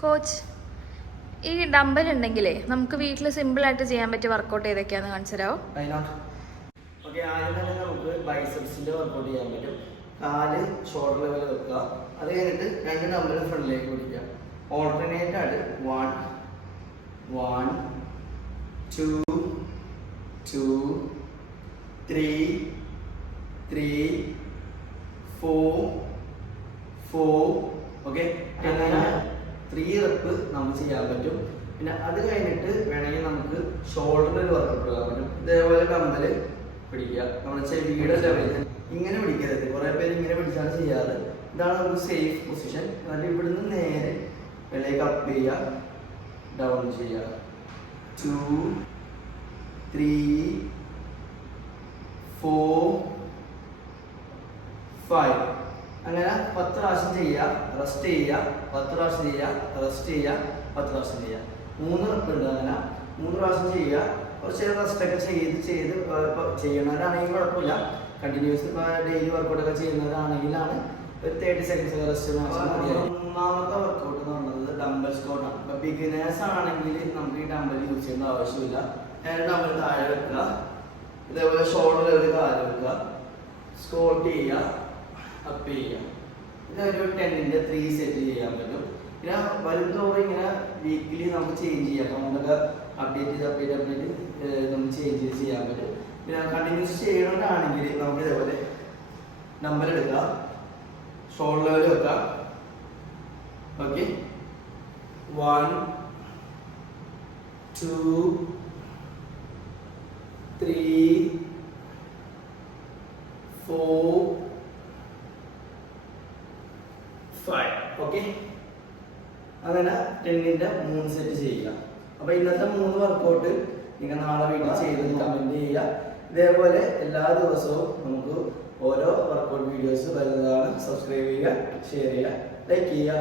Coach ഈ dumbbell ഉണ്ടെങ്കിലേ നമുക്ക് വീട്ടിൽ സിമ്പിൾ ആയിട്ട് ചെയ്യാൻ പറ്റിയ വർക്കൗട്ട് ഏതൊക്കെയാന്ന് കാണിച്ചു തരാമോ അതിനകത്ത് ഓക്കെ ആദ്യം തന്നെ നമുക്ക് ബൈസെപ്സിന്റെ വർക്കൗട്ട് ചെയ്യാൻ പറ്റും. കാൽ ഷോൾഡർ ലെവൽ വെക്കുക. അത് കഴിഞ്ഞിട്ട് രണ്ട് ഡമ്പൽ ഫ്രണ്ടിലേക്ക് പിടിക്കുക. ഓൾട്ടർനേറ്റ് ആയിട്ട് one one two two three three four four okay അങ്ങനെ ത്രീ റെപ്പ് നമുക്ക് ചെയ്യാൻ പറ്റും. പിന്നെ അത് കഴിഞ്ഞിട്ട് വേണമെങ്കിൽ നമുക്ക് ഷോൾഡറിൽ ഒരു വർക്കൗട്ട് പറ്റും. ഇതേപോലെ കമ്മൽ പിടിക്കുക. നമ്മുടെ ചെവിയുടെ ലെവലിൽ ഇങ്ങനെ പിടിക്കരുത് കുറേ പേര് ഇങ്ങനെ പിടിച്ചാണ് ചെയ്യാറ്. ഇതാണ് നമുക്ക് സേഫ് പൊസിഷൻ എന്നിട്ട് ഇവിടുന്ന് നേരെ വെള്ളിലേക്ക് അപ്പ് ചെയ്യുക. ഡൗൺ ചെയ്യുക. ടു ത്രീ ഫോർ ഫൈവ് അങ്ങനെ പത്ത് പ്രാവശ്യം ചെയ്യുക റെസ്റ്റ് ചെയ്യുക പത്ത് പ്രാവശ്യം ചെയ്യുക റെസ്റ്റ് ചെയ്യുക പത്ത് പ്രാവശ്യം ചെയ്യുക. മൂന്ന് റെപ്പ് ഉണ്ട് അങ്ങനെ. മൂന്ന് പ്രാവശ്യം ചെയ്യുക. കുറച്ച് റെസ്റ്റ് ഒക്കെ ചെയ്ത് ചെയ്ത് ചെയ്യണവരാണെങ്കിൽ കുഴപ്പമില്ല. കണ്ടിന്യൂസ് ഡെയിലി വർക്കൗട്ട് ഒക്കെ ചെയ്യുന്നവരാണെങ്കിലാണ് ഒരു തേർട്ടി സെക്കൻഡ്സ് റെസ്റ്റ് മൂന്നാമത്തെ വർക്കൗട്ട് എന്ന് പറയുന്നത് ഡംബൽ സ്കോട്ട് ആണ്. ഇപ്പൊ ബിഗിനേഴ്സ് ആണെങ്കിൽ നമുക്ക് ഈ ഡംബൽ യൂസ് ചെയ്യേണ്ട ആവശ്യമില്ല. ഡംബൽ താഴെ വെക്കുക. ഇതേപോലെ ഷോൾഡർ ഒരു കാൽ വെക്കുക. സ്കോട്ട് ചെയ്യുക. അപ്പ് ചെയ്യുക ഇതൊരു ടെന്നിന്റെ ത്രീ സെറ്റ് ചെയ്യാൻ പറ്റും. പിന്നെ വലുതോറും ഇങ്ങനെ വീക്കിലി നമുക്ക് ചേഞ്ച് ചെയ്യാം. നമുക്കൊക്കെ അപ്ഡേറ്റ് ചെയ്ത് അപ്ഡേറ്റ് അപ്ഡേറ്റ് നമുക്ക് ചേഞ്ച് ചെയ്ത് ചെയ്യാൻ പറ്റും. പിന്നെ കണ്ടിന്യൂസ് ചെയ്യണമെന്നാണെങ്കിൽ നമുക്ക് ഇതേപോലെ നമ്പർ എടുക്കുക ഷോൾഡർ ലെവൽ വെക്കുക okay one two three four five okay അങ്ങനെ ടെന്നിന്റെ മൂന്ന് സെറ്റ് ചെയ്യുക. അപ്പൊ ഇന്നത്തെ മൂന്ന് വർക്കൗട്ട് നിങ്ങൾ നാളെ വീട്ടിൽ ചെയ്ത് കമന്റ് ചെയ്യുക. ഇതേപോലെ എല്ലാ ദിവസവും നമുക്ക് ഓരോ വർക്കൗട്ട് വീഡിയോസ് വരുന്നതാണ്. സബ്സ്ക്രൈബ് ചെയ്യുക ഷെയർ ചെയ്യുക ലൈക്ക് ചെയ്യുക.